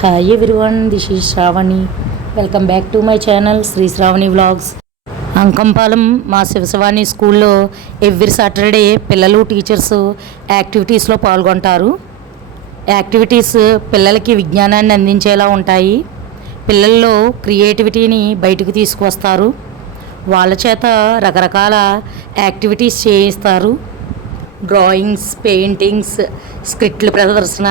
Hi everyone, this is Shravani. Welcome back to my channel Sri Shravani Vlogs. Ankampalem మా శివశవాణి స్కూల్లో every Saturday పిల్లలు teachers యాక్టివిటీస్లో పాల్గొంటారు. Activities పిల్లలకి విజ్ఞానాన్ని అందించేలా ఉంటాయి. పిల్లల్లో క్రియేటివిటీని బయటకు తీసుకొస్తారు. వాళ్ళ చేత రకరకాల యాక్టివిటీస్ చేయిస్తారు. డ్రాయింగ్స్, పెయింటింగ్స్, స్క్రిప్ట్ల ప్రదర్శన,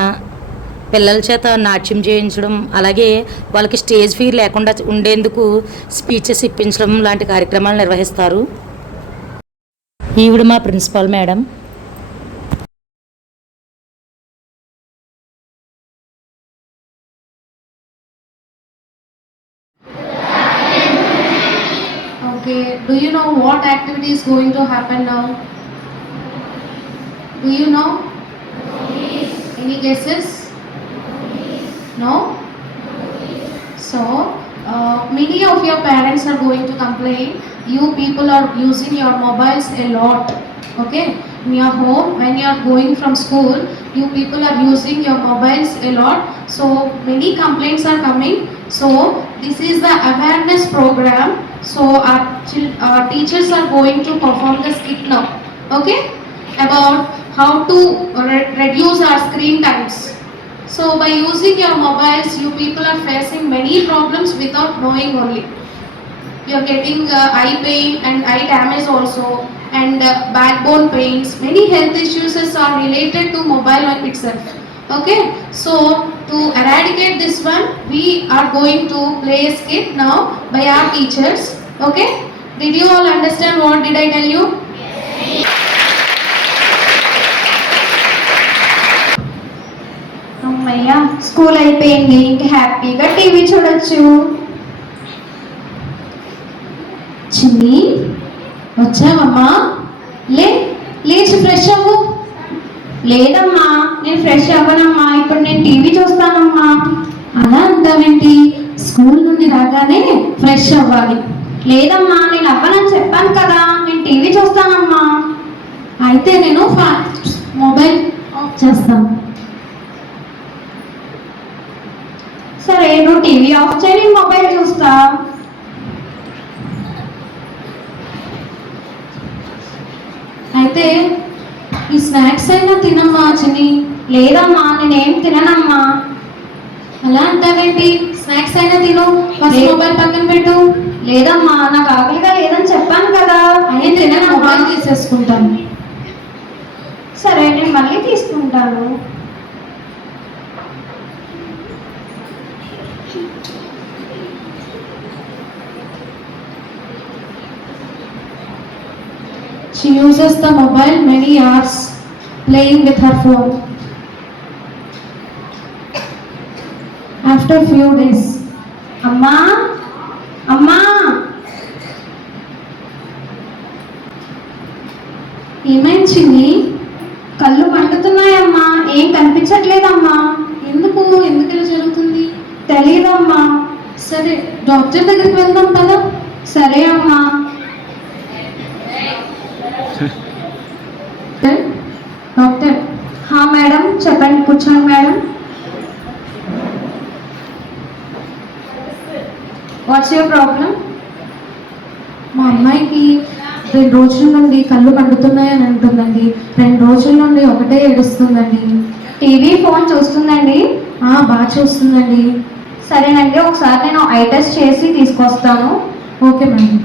పిల్లల చేత నాట్యం చేయించడం, అలాగే వాళ్ళకి స్టేజ్ ఫియర్ లేకుండా ఉండేందుకు స్పీచెస్ ఇప్పించడం లాంటి కార్యక్రమాలు నిర్వహిస్తారు. ఈవిడ మా principal madam. Okay, do you know what activity is going to happen now? Do you know? Any guesses? No? So, many of your parents are going to complain, you people are using your mobiles a lot. Okay? In your home, when you are going from school, you people are using your mobiles a lot. So, many complaints are coming. So, this is the awareness program. So, our teachers are going to perform the skit now. Okay? About how to reduce our screen times. So by using your mobiles, you people are facing many problems without knowing only. You are getting eye pain and eye damage also, and backbone pains. Many health issues are related to mobile itself. Okay, so to eradicate this one, we are going to play a skit now by our teachers. Okay, did you all understand what did I tell you? అమ్మయ్యా, school అయిపోయింది, ఇంక హ్యాపీగా TV చూడొచ్చు. చిన్ని, వచ్చావమ్మా? లేచి fresh అవ్వు. లేదమ్మా, నేను ఫ్రెష్ అవ్వనమ్మా, ఇప్పుడు నేను టీవీ చూస్తానమ్మా. అలా అంటావేంటి? స్కూల్ నుండి రాగానే ఫ్రెష్ అవ్వాలి. లేదమ్మా, నేను అవ్వనని చెప్పాను కదా, నేను టీవీ చూస్తానమ్మా. అయితే నేను మొబైల్ ఆఫ్ చేస్తాను. సరే, నువ్వు టీవీ ఆఫ్ చేయి, నేను మొబైల్ చూస్తా. అయితే ఈ స్నాక్స్ అయినా తినమ్మా చిన్ని. లేదమ్మా, నేనేం తిననమ్మా. అలా అంటావేంటి? స్నాక్స్ అయినా తిను, ఫస్ట్ మొబైల్ పక్కన పెట్టు. లేదమ్మా, నాకు ఆకలిగా లేదని చెప్పాను కదా. అయితే నేను మొబైల్ తీసేసుకుంటాను. సరే, నేను మళ్ళీ తీసుకుంటాను. She uses the mobile many hours playing with her phone. After few days, అమ్మా, అమ్మా, ఏమైంది చిన్ని? కళ్ళు మండుతున్నాయమ్మా, ఏం కనిపించట్లేదమ్మా. ఎందుకు ఇలా జరుగుతుంది? తెలీదమ్మా. సరే, డాక్టర్ దగ్గరికి వెళ్దాం పదా. సరే అమ్మా. డాక్టర్. హా మేడం, చెప్పండి, కూర్చోండి మేడం. What's your problem? మా అమ్మాయికి 2 రోజుల నుండి కళ్ళు మండుతున్నాయని అంటుందండి. 2 రోజుల నుండి ఒకటే ఏడుస్తుందండి. TV, phone చూస్తుందండి? బాగా చూస్తుందండి. సరేనండి, ఒకసారి నేను ఐ టెస్ట్ చేసి తీసుకొస్తాను. Okay madam.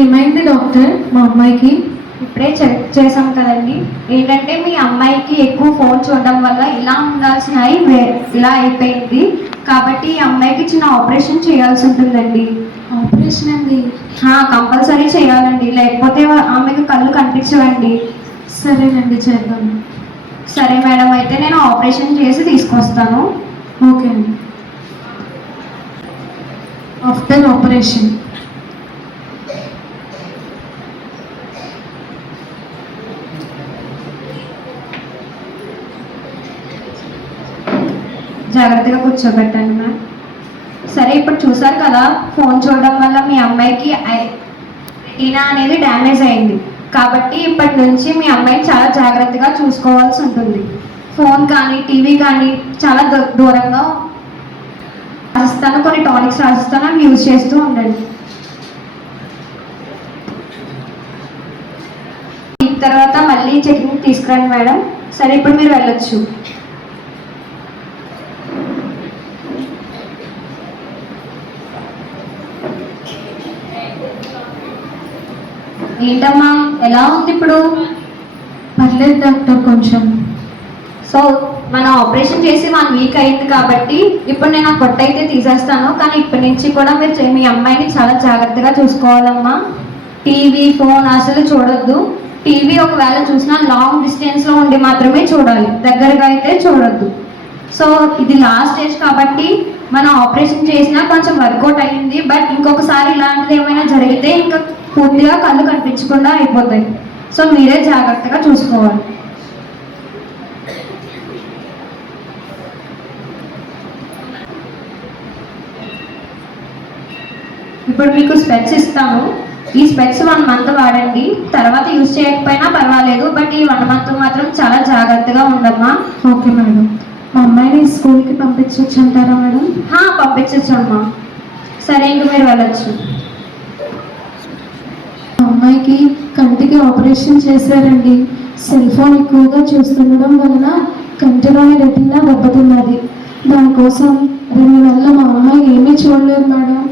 ఏమైంది డాక్టర్ మా అమ్మాయికి? ఇప్పుడే చెక్ చేసాం కదండి. ఏంటంటే మీ అమ్మాయికి ఎక్కువ ఫోన్ చూడడం వల్ల ఇలా ఉండాల్సిన ఇలా అయిపోయింది. కాబట్టి ఈ అమ్మాయికి చిన్న ఆపరేషన్ చేయాల్సి ఉంటుందండి. ఆపరేషన్ అండి? కంపల్సరీ చేయాలండి, లేకపోతే ఆమెకి కళ్ళు కనిపించవండి. సరేనండి, చేద్దాం. సరే మేడం, అయితే నేను ఆపరేషన్ చేసి తీసుకొస్తాను. ఓకే అండి. ఆఫ్టర్ ఆపరేషన్ జాగ్రత్తగా కూర్చోబెట్టండి మ్యామ్. సరే, ఇప్పుడు చూసారు కదా, ఫోన్ చూడడం వల్ల మీ అమ్మాయికి రెటీనా అనేది డ్యామేజ్ అయింది. కాబట్టి ఇప్పటి నుంచి మీ అమ్మాయిని చాలా జాగ్రత్తగా చూసుకోవాల్సి ఉంటుంది. ఫోన్ కానీ టీవీ కానీ చాలా దూరంగా రాసిస్తాను, కొన్ని టానిక్స్ రాసిస్తాను, అవి యూజ్ చేస్తూ ఉండండి. తర్వాత మళ్ళీ చెకింగ్ తీసుకురండి మేడం. సరే, ఇప్పుడు మీరు వెళ్ళొచ్చు. ఏంటమ్మా, ఎలా ఉంది ఇప్పుడు? పర్లేదు డాక్టర్, కొంచెం. సో మనం ఆపరేషన్ చేసి 1 వీక్ అయింది కాబట్టి ఇప్పుడు నేను ఆ పొట్ట అయితే తీసేస్తాను. కానీ ఇప్పటి నుంచి కూడా మీరు మీ అమ్మాయిని చాలా జాగ్రత్తగా చూసుకోవాలమ్మా. టీవీ ఫోన్ అసలు చూడొద్దు. టీవీ ఒకవేళ చూసినా లాంగ్ డిస్టెన్స్లో ఉండి మాత్రమే చూడాలి, దగ్గరగా అయితే చూడొద్దు. సో ఇది లాస్ట్ స్టేజ్ కాబట్టి మనం ఆపరేషన్ చేసినా కొంచెం వర్కౌట్ అయ్యింది. బట్ ఇంకొకసారి ఇలాంటిది ఏమైనా జరిగితే ఇంకా పూర్తిగా కళ్ళు కనిపించకుండా అయిపోతాయి. సో మీరే జాగ్రత్తగా చూసుకోవాలి. ఇప్పుడు మీకు స్పెట్స్ ఇస్తాను. ఈ స్పెట్స్ 1 మంత్ వాడండి. తర్వాత యూజ్ చేయకపోయినా పర్వాలేదు, బట్ ఈ 1 మంత్ మాత్రం చాలా జాగ్రత్తగా ఉండమ్మా. Okay madam. మా అమ్మాయిని స్కూల్కి పంపించవచ్చు అంటారా మేడం? పంపించచ్చు అమ్మా. సరే, ఇంక మీరు వెళ్ళచ్చు. మా అమ్మాయికి కంటికి ఆపరేషన్ చేశారండి. సెల్ ఫోన్ ఎక్కువగా చూస్తుండడం వలన కంటిలోని రెటీనా దెబ్బతిన్నది. దానికోసం 2 నెలలు మా అమ్మాయి ఏమీ చూడలేదు మేడం,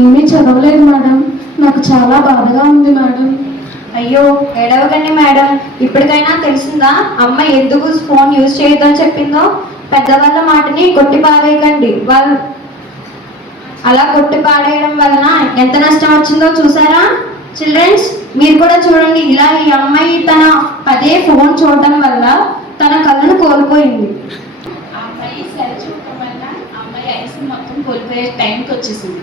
ఏమీ చదవలేదు మేడం. నాకు చాలా బాధగా ఉంది మేడం. అయ్యో, ఏడవకండి మేడం. ఇప్పటికైనా తెలిసిందా అమ్మాయి ఎందుకు ఫోన్ యూజ్ చేయొద్దని చెప్పిందో? పెద్దవాళ్ళ మాటని కొట్టి పారేయకండి. వాళ్ళు అలా కొట్టి పాడేయడం వలన ఎంత నష్టం వచ్చిందో చూసారా? చిల్డ్రన్స్, మీరు కూడా చూడండి. ఇలా ఈ అమ్మాయి తన పదే ఫోన్ చూడటం వల్ల తన కళ్ళను కోల్పోయింది. అమ్మాయి సెల్ చూడటం వల్ల అమ్మాయి ఐస్ మొత్తం కోల్పోయే టైంకి వచ్చేసింది.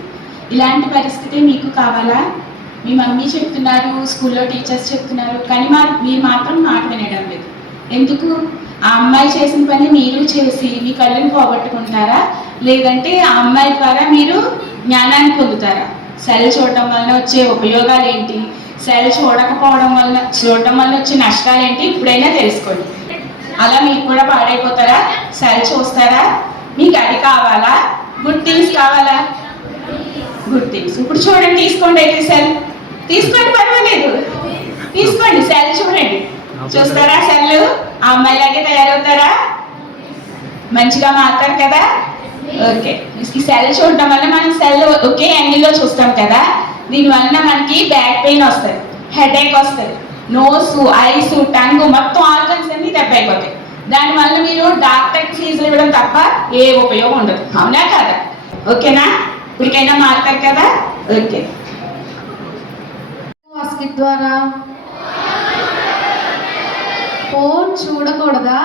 ఇలాంటి పరిస్థితి మీకు కావాలా? మీ మమ్మీ చెప్తున్నారు, స్కూల్లో టీచర్స్ చెప్తున్నారు, కానీ మీరు మాత్రం మాట వినడం లేదు. ఎందుకు? ఆ అమ్మాయి చేసిన పని మీరు చేసి మీ కళ్ళని పోగొట్టుకుంటారా, లేదంటే ఆ అమ్మాయి ద్వారా మీరు జ్ఞానాన్ని పొందుతారా? సెల్ చూడటం వలన వచ్చే ఉపయోగాలు ఏంటి, సెల్ చూడడం వల్ల వచ్చే నష్టాలు ఏంటి ఇప్పుడైనా తెలుసుకోండి. అలా మీరు కూడా పాడైపోతారా? సెల్ చూస్తారా? మీకు అది కావాలా? గుడ్ థింగ్స్ కావాలా? Good things. ఇప్పుడు చూడండి, తీసుకోండి. అయితే సెల్ తీసుకోండి, పర్వాలేదు, తీసుకోండి. సెల్ చూడండి, చూస్తారా? సెల్ ఆ అమ్మాయిలాగే తయారవుతారా? మంచిగా మాట్లాడతారు కదా? ఓకే. ఈ సెల్ చూడటం వల్ల మనం సెల్ ఒకే యాంగిల్లో చూస్తాం కదా, దీనివల్ల మనకి బ్యాక్ పెయిన్ వస్తుంది, హెడేక్ వస్తుంది, నోస్ ఐస్ టంగ్ మొత్తం ఆర్గన్స్ అన్ని దెబ్బ అయిపోతాయి. దానివల్ల మీరు డాక్టర్కి ఫీజులు ఇవ్వడం తప్ప ఏ ఉపయోగం ఉండదు. అవునా కదా? ఓకేనా? ఇప్పటికైనా మారుతారు కదా? ఓకే. స్కిట్ ద్వారా ఫోన్ చూడకూడదా?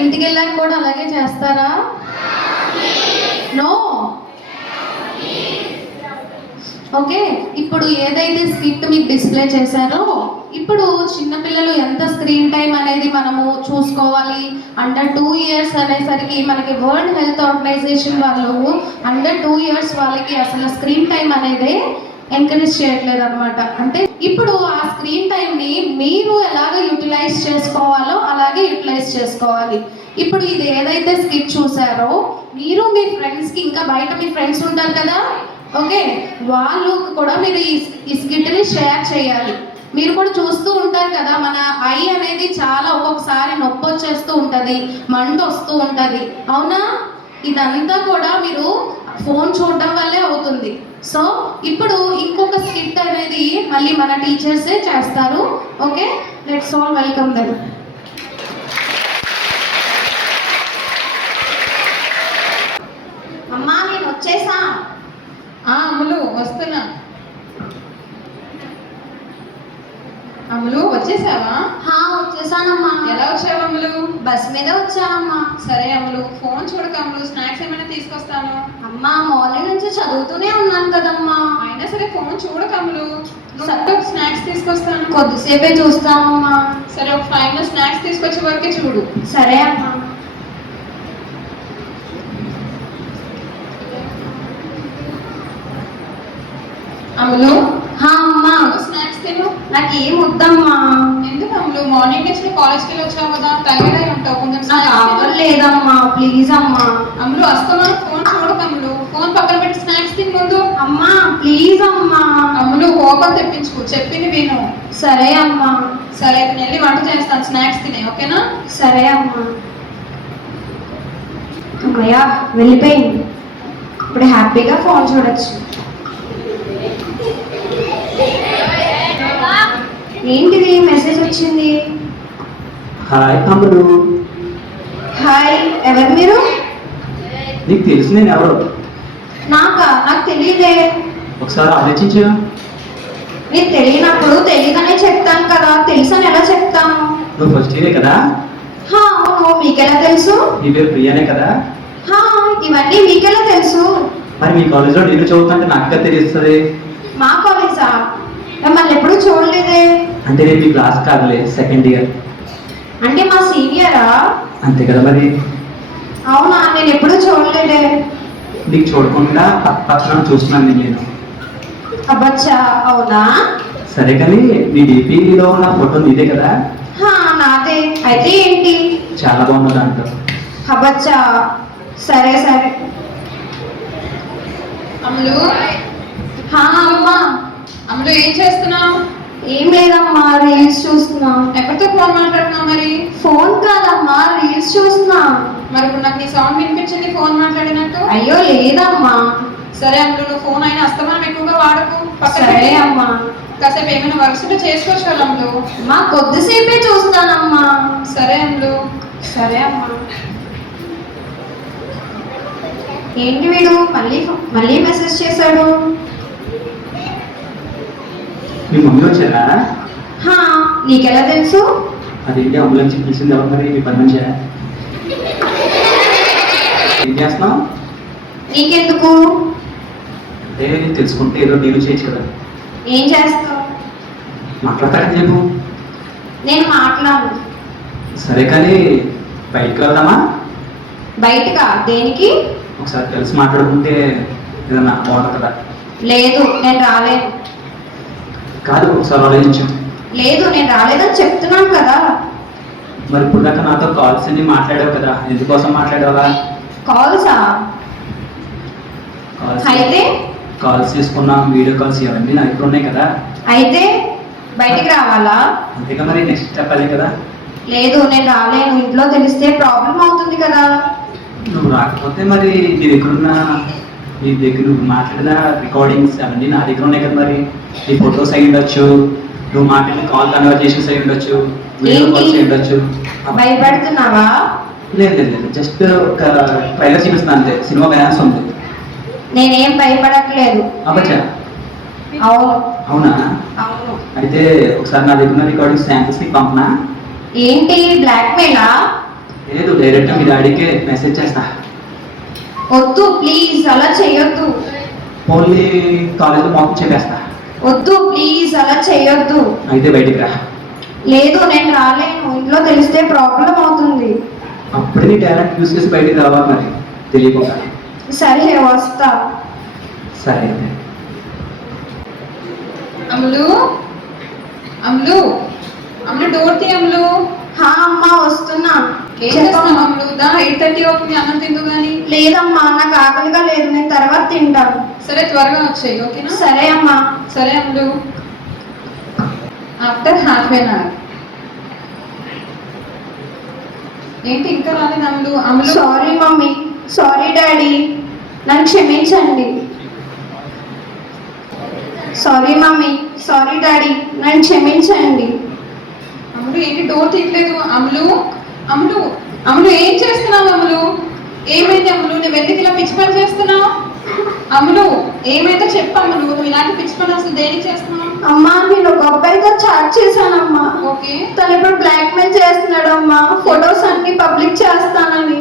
ఇంటికి వెళ్ళాక కూడా అలాగే చేస్తారా? నో. ఓకే, ఇప్పుడు ఏదైతే స్కిట్ మీకు డిస్ప్లే చేశారో, ఇప్పుడు చిన్నపిల్లలు ఎంత స్క్రీన్ టైం అనేది మనము చూసుకోవాలి. అండర్ 2 years అనేసరికి మనకి వరల్డ్ హెల్త్ ఆర్గనైజేషన్ వాళ్ళు అండర్ 2 years వాళ్ళకి అసలు స్క్రీన్ టైం అనేది ఎంకరేజ్ చేయట్లేదు అనమాట. అంటే ఇప్పుడు ఆ స్క్రీన్ టైంని మీరు ఎలాగ యూటిలైజ్ చేసుకోవాలో అలాగే యూటిలైజ్ చేసుకోవాలి. ఇప్పుడు ఇది ఏదైతే స్కిట్ చూసారో, మీరు మీ ఫ్రెండ్స్కి, ఇంకా బయట మీ ఫ్రెండ్స్ ఉంటారు కదా, ఓకే, వాళ్ళు కూడా మీరు ఈ స్కిట్ని షేర్ చేయాలి. మీరు కూడా చూస్తూ ఉంటారు కదా, మన ఐ అనేది చాలా ఒక్కొక్కసారి నొప్పి వచ్చేస్తూ ఉంటుంది, మంట వస్తూ ఉంటుంది, అవునా? ఇదంతా కూడా మీరు ఫోన్ చూడడం వల్లే అవుతుంది. సో ఇప్పుడు ఇంకొక స్కిట్ అనేది మళ్ళీ మన టీచర్సే చేస్తారు. Okay, let's all welcome them. వచ్చేసా. అమ్ములు వస్తున్నా. అమ్ములు వచ్చేసావా? వచ్చేసానమ్మా. ఎలా వచ్చావు అమ్ములు? బస్ మీద వచ్చానమ్మా. సరే అమ్ములు, ఫోన్ చూడక అమ్ములు, స్నాక్స్ ఏమైనా తీసుకొస్తాను. అమ్మా మార్నింగ్ నుంచి చదువుతూనే ఉన్నాను కదమ్మా. అయినా సరే ఫోన్ చూడక అమ్ములు, స్నాక్స్ తీసుకొస్తాను. కొద్దిసేపే చూస్తానమ్మా. సరే ఒక 5 minutes స్నాక్స్ తీసుకొచ్చే వరకే చూడు. సరే అమ్మా. అమ్ములు అమ్మా స్నాక్స్ తిను. నాకు ఏం వద్దమ్మా. ఎందుకు అమ్ములు, మార్నింగ్ నుంచి కాలేజ్కి వెళ్ళి వచ్చావు కదా, టైర్డ్ అయి ఉంటావు, కొంచెం నాకు స్నాక్స్ ఆకలి లేదమ్మా, ప్లీజ్ అమ్మా. అమ్ములు వస్తామని ఫోన్ చూడక అమ్ములు, ఫోన్ పక్కన పెట్టి స్నాక్స్ తిని ముందు. అమ్మా ప్లీజ్ అమ్మా. అమ్ములు కోపం తెప్పించుకో, చెప్పింది విను. సరే అమ్మా. సరే అయితే నేను వెళ్ళి వంట చేస్తాను, స్నాక్స్ తినే, ఓకేనా? సరే అమ్మా. అమ్మయ్యా వెళ్ళిపోయింది, ఇప్పుడు హ్యాపీగా ఫోన్ చూడొచ్చు. ఏంటిది మెసేజ్ వచ్చింది? హాయ్ అమ్ములు. హాయ్, ఎవరు మీరు? నీకు తెలుసు నేను ఎవరు? నాకు తెలియదే. ఒకసారి ఆలోచించు. నీకు తెలియనప్పుడు తెలియదనే చెప్తాను కదా, తెలుసని ఎలా చెప్తాను? నువ్వు ఫస్ట్ ఇయరే కదా? అవును, మీకెలా తెలుసు? నీ పేరు ప్రియానే కదా? ఇవన్నీ మీకెలా తెలుసు? మరి మీ కాలేజ్లో నేను చదువుతుంటే నాకు తెలుస్తుంది. మా కాలేజా? మిమ్మల్ని ఎప్పుడు చూడలేదే. అంటే నేను మీ క్లాస్ కాదులే, సెకండ్ ఇయర్. అంటే మా సీనియరా? అంతే కదా మరి. అవునా, నేను ఎప్పుడు చూడలేదే. నీకు చూడకుండా పక్కన చూస్తున్నాను నేను. అబ్బచ్చా, అవునా? సరే కానీ నీ డీపీలో ఉన్న ఫోటో నీదే కదా? నాదే. అయితే ఏంటి? చాలా బాగుంది దాంట్లో. అబ్బచ్చా, సరే సరే. అమ్ములు అమ్మా. అమ్ములు ఏం చేస్తున్నావు? ఏం లేదమ్మా, రీల్స్ చూస్తున్నా. ఎవరితో ఫోన్ మాట్లాడుతున్నావు? మరి ఫోన్ కాదమ్మా, రీల్స్ చూస్తున్నా. మరి ఇప్పుడు నాకు నీ సౌండ్ వినిపించింది ఫోన్ మాట్లాడినట్టు. అయ్యో లేదమ్మా. సరే అమ్ములు, నువ్వు ఫోన్ అయినా అస్తమానం ఎక్కువగా వాడకు, పక్కన సరే పెట్టి అమ్మా. కాసేపు ఏమైనా వర్క్స్ ఉంటే చేసుకోవచ్చు కదా అమ్ములు. మా కొద్దిసేపే చూస్తానమ్మా. సరే అమ్ములు. సరే అమ్మా. ఏంటి వీడు మళ్ళీ మెసేజ్ చేశాడు? మీ మమ్మీ వచ్చారా? నీకెలా తెలుసు? అదేంటి అంబులెన్స్ పిలిచింది ఎవరు మరి? మీ పని నుంచా? ఏం చేస్తున్నావు? నీకెందుకు? అంటే తెలుసుకుంటే ఏదో నేను చేయొచ్చు కదా. ఏం చేస్తావు? మాట్లాడతాడని చెప్పు. నేను మాట్లాడు. సరే కానీ బయటకు వెళ్దామా? బయటకా? దేనికి? ఒకసారి కలిసి మాట్లాడుకుంటే ఏదన్నా బాగుంటుంది కదా. లేదు, నేను రాలేను. కాదు, ఒకసారి ఆలోచించు. లేదు, నేను రాలేదని చెప్తున్నాను కదా. మరి ఇప్పుడు దాకా నాతో కాల్స్ అన్ని మాట్లాడావు కదా, ఎందుకోసం మాట్లాడావా? కాల్సా? అయితే కాల్స్ తీసుకున్నాం, వీడియో కాల్స్ ఇవన్నీ నా దగ్గర ఉన్నాయి కదా. అయితే బయటికి రావాలా? అంతేగా మరి, నెక్స్ట్ చెప్పాలి కదా. లేదు, నేను రాలేను. ఇంట్లో తెలిస్తే ప్రాబ్లం అవుతుంది కదా. నువ్వు రాకపోతే మరి నీ దగ్గర నువ్వు మాట్లాడిన రికార్డింగ్స్ అవన్నీ నా దగ్గర ఉన్నాయి కదా. మరి నీ ఫొటోస్ అయి ఉండొచ్చు, నువ్వు మాట్లాడిన కాల్ కన్వర్జేషన్స్ అయి ఉండొచ్చు, వీడియో కాల్స్ అయి ఉండొచ్చు. భయపడుతున్నావా? లేదు లేదు లేదు, జస్ట్ ఒక ట్రైలర్ చూపిస్తాను అంతే, సినిమా బ్యాలెన్స్ ఉంది. నేనేం భయపడట్లేదు. అబ్బచ్చా, అవును. అవునా? అవును. అయితే ఒకసారి నా దగ్గర ఉన్న రికార్డింగ్ శాంపిల్స్ నీకు పంపనా? ఏంటి బ్లాక్మెయిలా? లేదు, డైరెక్ట్గా మీ డాడీకే మెసేజ్ చేస్తా. వద్దు ప్లీజ్, అలా చేయొద్దు. ఓన్లీ కాలేజ్లో మొత్తం చెప్పేస్తా. వద్దు ప్లీజ్, అలా చేయొద్దు. అయితే బయటికి రా. లేదు, నేను రాలేను. ఇంట్లో తెలిస్తే ప్రాబ్లం అవుతుంది. అప్పుడే నీ టాలెంట్ యూస్ చేసి బయటికి రావాలి మరి, తెలియకుండా. సరే, వస్తా. సరే అయితే. అమ్ములు అమ్ములు అమ్ములు, డోర్ తీ అమ్ములు. అమ్మా వస్తున్నా. ఏం చేస్తున్నావు అమ్ములు? 8:30 అవుతుంది, అన్నం తిందు కానీ. లేదమ్మా, నాకు ఆకలిగా లేదు, నేను తర్వాత తింటాను. సరే త్వరగా వచ్చేయి, ఓకేనా? సరే అమ్మా. సరే అమ్ములు. After half an hour. ఏంటి ఇంకా రాలేదు అమ్ములు? అమ్ములు సారీ మమ్మీ, సారీ డాడీ, నన్ను క్షమించండి. సారీ మమ్మీ, సారీ డాడీ, నన్ను క్షమించండి. అమ్ములు ఏంటి డోర్ తీయట్లేదు? అమ్ములు అమ్ములు అమ్ములు, ఏం చేస్తున్నావు అమ్ములు? ఏమైంది అమ్ములు? నువ్వు ఎందుకు ఇలా పిచ్చి పని చేస్తున్నావు? ఏమైతే చెప్పమ్మా, నువ్వు ఇలాంటి పిచ్చి పని అసలు దేనికి చేస్తున్నావు? అమ్మా నేను ఒక అబ్బాయితో చాట్ చేశానమ్మా. ఓకే, తను ఇప్పుడు బ్లాక్ మెయిల్ చేస్తున్నాడు అమ్మా, ఫొటోస్ అన్ని పబ్లిక్ చేస్తానని.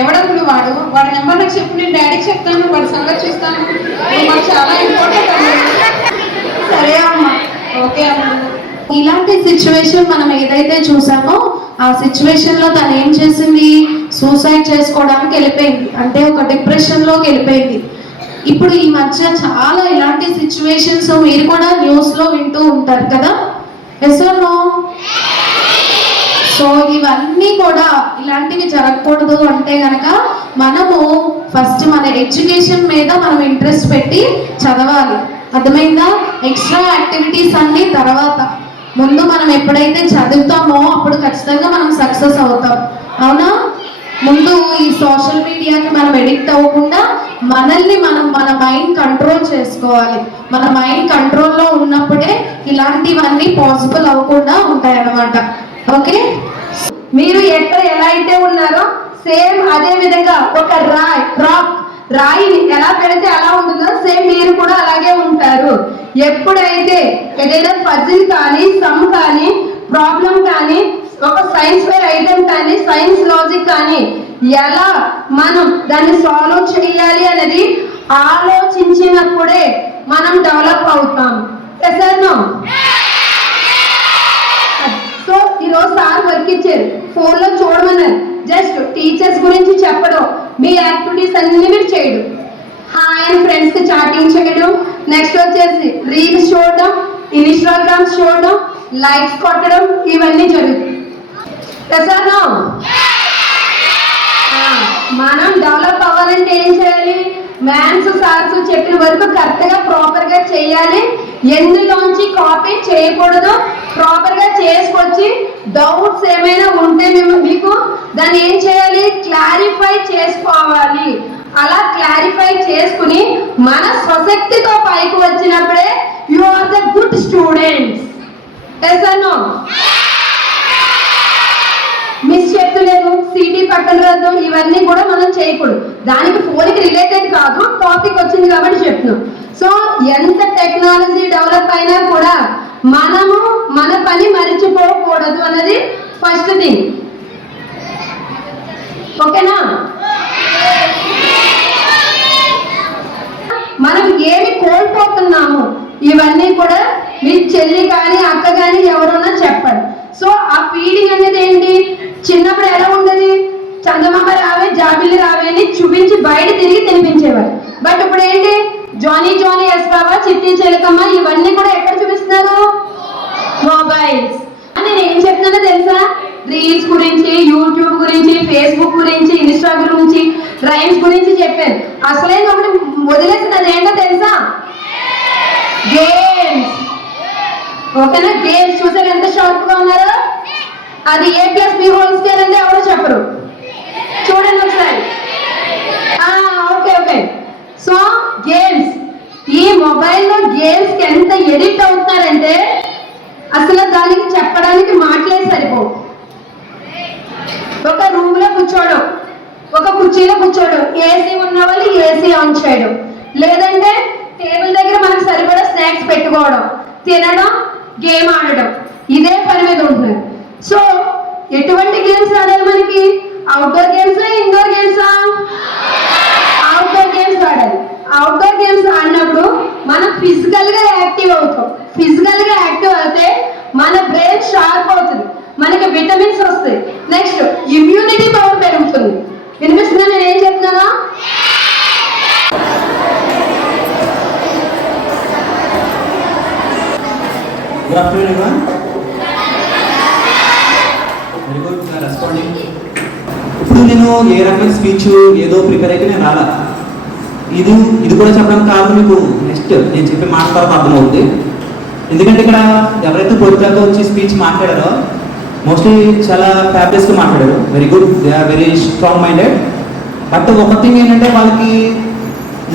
ఎవడప్పుడు వాడి నెంబర్ నాకు చెప్పు, నేను డాడీకి చెప్తాను, వాడి సంగతి చూస్తాను. నువ్వు మాకు చాలా ఇంపార్టెంట్ అమ్మా. సరే అమ్మా. ఓకే అమ్మా. ఇలాంటి సిచ్యువేషన్ మనం ఏదైతే చూసామో ఆ సిచ్యువేషన్ లో తను ఏం చేసింది, సూసైడ్ చేసుకోవడానికి వెళ్ళిపోయింది, అంటే ఒక డిప్రెషన్ లోకి వెళ్ళిపోయింది. ఇప్పుడు ఈ మధ్య చాలా ఇలాంటి సిచ్యువేషన్స్ మీరు కూడా న్యూస్ లో వింటూ ఉంటారు కదా, ఎస్ ఆర్ నో? సో ఇవన్నీ కూడా ఇలాంటివి జరగకూడదు అంటే గనక మనము ఫస్ట్ మన ఎడ్యుకేషన్ మీద మనం ఇంట్రెస్ట్ పెట్టి చదవాలి, అర్థమైందా? ఎక్స్ట్రా యాక్టివిటీస్ అన్ని తర్వాత, ముందు మనం ఎప్పుడైతే చదువుతామో అప్పుడు ఖచ్చితంగా మనం సక్సెస్ అవుతాం, అవునా? ముందు ఈ సోషల్ మీడియాకి మనం ఎడిక్ట్ అవ్వకుండా మనల్ని మనం మన మైండ్ కంట్రోల్ చేసుకోవాలి. మన మైండ్ కంట్రోల్లో ఉన్నప్పుడే ఇలాంటివన్నీ పాసిబుల్ అవ్వకుండా ఉంటాయి అన్నమాట. ఓకే, మీరు ఎక్కడ ఎలా అయితే ఉన్నారో సేమ్ అదే విధంగా ఒక రాయిని ఎలా పెడితే అలా ఉంటుందో సేమ్ మీరు కూడా అలాగే ఉంటారు. ఎప్పుడైతే ఏదైనా పజిల్ కానీ, సమ్ కానీ, ప్రాబ్లం కానీ, ఒక సైన్స్ వేర్ ఐటమ్ కానీ, సైన్స్ లాజిక్ కానీ ఎలా మనం దాన్ని సాల్వ్ చేయాలి అనేది ఆలోచించినప్పుడే మనం డెవలప్ అవుతాం. సార్ సో ఈరోజు సార్ వర్క్ ఇచ్చారు, ఫోన్లో చూడమన్నారు, జస్ట్ టీచర్స్ గురించి చెప్పడం, మీ యాక్టివిటీస్ అన్ని మీరు చేయడం, హాయ్ అండ్ ఫ్రెండ్స్ కి చాటింగ్ చేయడం, నెక్స్ట్ వచ్చేసి రీల్స్ చూడడం, ఇన్స్టాగ్రామ్స్ చూడడం, లైక్స్ కొట్టడం, ఇవన్నీ జరుగుతుంది. మనం డెవలప్ అవ్వాలంటే ఏం చేయాలి? మ్యాథ్స్ సార్స్ చెప్పిన వరకు కరెక్ట్ గా ప్రాపర్ గా చేయాలి. ఎందులోంచి కాపీ చేయకూడదు, ప్రాపర్ గా చేసుకొచ్చి డౌట్స్ ఏమైనా ఉంటే మీకు దాన్ని ఏం చేయాలి? క్లారిఫై చేసుకోవాలి. అలా క్లారిఫై చేసుకుని మన స్వశక్తితో పైకి వచ్చినప్పుడే you are the good students. Miss చెప్తలేదు, సిటీ పక్కన రాదు, ఇవన్నీ కూడా మనం చేయకూడదు. దానికి ఫోన్కి రిలేటెడ్ కాదు, టాపిక్ వచ్చింది కాబట్టి చెప్తున్నాం. సో ఎంత టెక్నాలజీ డెవలప్ అయినా కూడా మనము మన పని మర్చిపోకూడదు అన్నది ఫస్ట్ థింగ్. ఓకేనా? మనం ఏమి కోల్పోతున్నాము ఇవన్నీ కూడా మీ చెల్లి కానీ, అక్క కానీ ఎవరున్నా చెప్పండి. సో ఆ ఫీడింగ్ అనేది ఏంటి? చిన్నప్పుడు ఎలా ఉండేది? చందమామ రావే, జాబిల్లి రావే అని చూపించి బయట తిరిగి తినిపించేవారు. బట్ ఇప్పుడు ఏంటి? జానీ జానీ, ఎస్ బాబా, చిట్టి చిలకమ్మ, ఇవన్నీ కూడా ఎక్కడ చూపిస్తున్నారు? మొబైల్స్. నేను ఏం చెప్తున్నానో తెలుసా? రీల్స్ గురించి, యూట్యూబ్ గురించి, ఫేస్బుక్ గురించి, ఇన్స్టాగ్రామ్ గురించి, రైమ్స్ గురించి చెప్పాను. అసలైన ఒకటి వదిలేసినది ఏంటో తెలుసా? గేమ్స్. ఓకేనా? గేమ్స్ చూసారు ఎంత షార్ప్ గా ఉన్నారో? అది A+B² అంటే ఎవరు చెప్పరు, చూడండి ఒకసారి. Okay okay. సో గేమ్స్, ఈ మొబైల్లో గేమ్స్ కి ఎంత ఎడిక్ట్ అవుతున్నారంటే అసలు దానికి చెప్పడానికి మాటలే సరిపోవు. ఒక రూమ్ లో కూర్చోవడం, ఒక కుర్చీలో కూర్చోవడం, ఏసీ ఉన్న వాళ్ళు ఏసీ ఆన్ చేయడం, లేదంటే టేబుల్ దగ్గర మనకు సరిపడా స్నాక్స్ పెట్టుకోవడం, తినడం, గేమ్ ఆడడం, ఇదే పని మీద ఉంటున్నారు. సో ఎటువంటి గేమ్స్ ఆడాలి మనకి? అవుట్డోర్ గేమ్సా, ఇండోర్ గేమ్సా? అవుట్డోర్ గేమ్స్ ఆడాలి. అవుట్డోర్ గేమ్స్ ఆడినప్పుడు మనం ఫిజికల్ గా యాక్టివ్ అవుతాం. ఫిజికల్ గా యాక్టివ్ అయితే మన బ్రెయిన్ షార్ప్ అవుతుంది, మనకి విటమిన్స్ వస్తాయి, నెక్స్ట్ ఇమ్యూనిటీ పవర్ పెరుగుతుంది. వినిపిస్తుందా నేను ఏం చెప్తున్నానా? Good afternoon, everyone. Very good, responding. ఇప్పుడు నేను ఏ రకమైన స్పీచ్ ఏదో ప్రిపేర్ అయితే నేను రాలా. ఇది కూడా చెప్పడానికి కారణం మీకు నెక్స్ట్ నేను చెప్పే మాట తర్వాత అర్థమవుతుంది. ఎందుకంటే ఇక్కడ ఎవరైతే పొద్దుగా వచ్చి స్పీచ్ మాట్లాడారో మోస్ట్లీ చాలా ఫ్యాబ్లెస్గా మాట్లాడారు. Very good, they are very strong minded. But ఒక థింగ్ ఏంటంటే వాళ్ళకి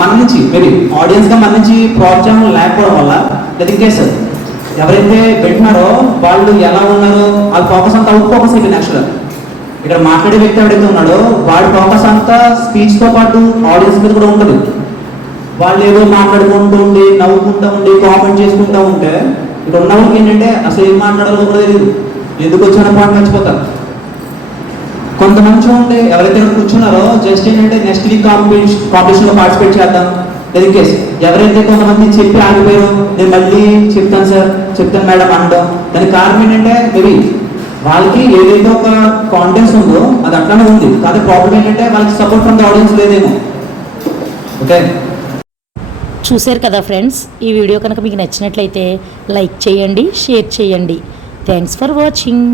మన నుంచి మేబీ ఆడియన్స్గా మన నుంచి ప్రోత్సాహం లేకపోవడం వల్ల డెడికేషన్ ఎవరైతే పెట్టినారో వాళ్ళు ఎలా ఉన్నారో వాళ్ళ ఫోకస్ అంతా అవుట్ ఫోకస్ అయిపోయింది. యాక్చువల్గా ఇక్కడ మాట్లాడే వ్యక్తి ఎవరైతే ఉన్నాడో వాడి ఫోకస్ అంతా స్పీచ్తో పాటు ఆడియన్స్ మీద కూడా ఉంటుంది. వాళ్ళు ఏదో మాట్లాడుకుంటూ ఉండి నవ్వుకుంటూ ఉండి కామెంట్ చేసుకుంటూ ఉంటే ఇక్కడ ఉన్న వాళ్ళకి ఏంటంటే అసలు ఏం మాట్లాడాలో కూడా తెలియదు, ఎందుకు వచ్చిన పాట మర్చిపోతారు. కొంతమంది ఉంటే ఎవరైతే కూర్చున్నారో జస్ట్ ఏంటంటే నెక్స్ట్ వీక్ కాంపిటీషన్లో పార్టిసిపేట్ చేద్దాం, లేదు కేసు ఎవరైతే కొంతమంది చెప్పి ఆగిపోయారో నేను మళ్ళీ చెప్తాను సార్, చెప్తాను మేడం అనడం. దానికి కారణం ఏంటంటే మేబీ వాళ్ళకి ఏదైతే ఒక కాన్ఫిడెన్స్ ఉందో అది అట్లానే ఉంది, కానీ ప్రాబ్లం ఏంటంటే వాళ్ళకి సపోర్ట్ ఫ్రమ్ ద ఆడియన్స్ లేదేమో. ఓకే, చూశారు కదా ఫ్రెండ్స్, ఈ వీడియో కనుక మీకు నచ్చినట్లయితే లైక్ చేయండి, షేర్ చేయండి. Thanks for watching.